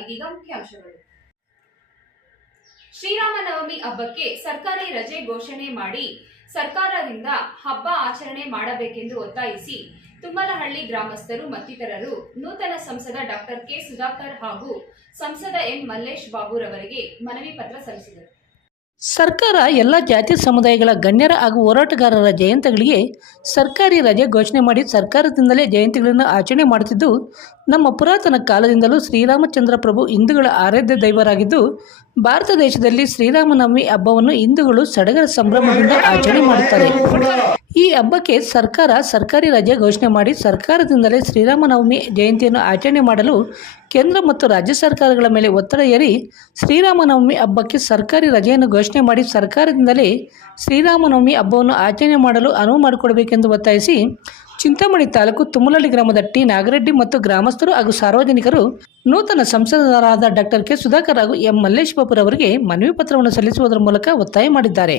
ಇದೀಗ ಮುಖ್ಯಾಂಶಗಳು ಶ್ರೀರಾಮನವಮಿ ಹಬ್ಬಕ್ಕೆ ಸರ್ಕಾರಿ ರಜೆ ಘೋಷಣೆ ಮಾಡಿ ಸರ್ಕಾರದಿಂದ ಹಬ್ಬ ಆಚರಣೆ ಮಾಡಬೇಕೆಂದು ಒತ್ತಾಯಿಸಿ ತುಮ್ಮಲಹಳ್ಳಿ ಗ್ರಾಮಸ್ಥರು ಮತ್ತಿತರರು ನೂತನ ಸಂಸದ ಡಾಕ್ಟರ್ ಕೆ ಸುಧಾಕರ್ ಹಾಗೂ ಸಂಸದ ಎಂ ಮಲ್ಲೇಶ್ ಬಾಬುರವರಿಗೆ ಮನವಿ ಪತ್ರ ಸಲ್ಲಿಸಿದರು. ಸರ್ಕಾರ ಎಲ್ಲ ಜಾತಿ ಸಮುದಾಯಗಳ ಗಣ್ಯರ ಹಾಗೂ ಹೋರಾಟಗಾರರ ಜಯಂತಿಗಳಿಗೆ ಸರ್ಕಾರಿ ರಜೆ ಘೋಷಣೆ ಮಾಡಿ ಸರ್ಕಾರದಿಂದಲೇ ಜಯಂತಿಗಳನ್ನು ಆಚರಣೆ ಮಾಡುತ್ತಿದ್ದು, ನಮ್ಮ ಪುರಾತನ ಕಾಲದಿಂದಲೂ ಶ್ರೀರಾಮಚಂದ್ರ ಪ್ರಭು ಹಿಂದೂಗಳ ಆರಾಧ್ಯ ದೈವರಾಗಿದ್ದು, ಭಾರತ ದೇಶದಲ್ಲಿ ಶ್ರೀರಾಮನವಮಿ ಹಬ್ಬವನ್ನು ಹಿಂದೂಗಳು ಸಡಗರ ಸಂಭ್ರಮದಿಂದ ಆಚರಣೆ ಮಾಡುತ್ತಾರೆ. ಈ ಹಬ್ಬಕ್ಕೆ ಸರ್ಕಾರ ಸರ್ಕಾರಿ ರಜೆ ಘೋಷಣೆ ಮಾಡಿ ಸರ್ಕಾರದಿಂದಲೇ ಶ್ರೀರಾಮನವಮಿ ಜಯಂತಿಯನ್ನು ಆಚರಣೆ ಮಾಡಲು ಕೇಂದ್ರ ಮತ್ತು ರಾಜ್ಯ ಸರ್ಕಾರಗಳ ಮೇಲೆ ಒತ್ತಡ ಏರಿ ಶ್ರೀರಾಮನವಮಿ ಹಬ್ಬಕ್ಕೆ ಸರ್ಕಾರಿ ರಜೆಯನ್ನು ಘೋಷಣೆ ಮಾಡಿ ಸರ್ಕಾರದಿಂದಲೇ ಶ್ರೀರಾಮನವಮಿ ಹಬ್ಬವನ್ನು ಆಚರಣೆ ಮಾಡಲು ಅನುವು ಮಾಡಿಕೊಡಬೇಕೆಂದು ಒತ್ತಾಯಿಸಿ ಚಿಂತಾಮಣಿ ತಾಲೂಕು ತುಮಲಳ್ಳಿ ಗ್ರಾಮದ ಟಿ ನಾಗರೆಡ್ಡಿ ಮತ್ತು ಗ್ರಾಮಸ್ಥರು ಹಾಗೂ ಸಾರ್ವಜನಿಕರು ನೂತನ ಸಂಸದರಾದ ಡಾಕ್ಟರ್ ಕೆ ಸುಧಾಕರ್ ಹಾಗೂ ಎಂ ಮಲ್ಲೇಶ್ ಬಾಬುರವರಿಗೆ ಮನವಿ ಪತ್ರವನ್ನು ಸಲ್ಲಿಸುವುದರ ಮೂಲಕ ಒತ್ತಾಯ ಮಾಡಿದ್ದಾರೆ.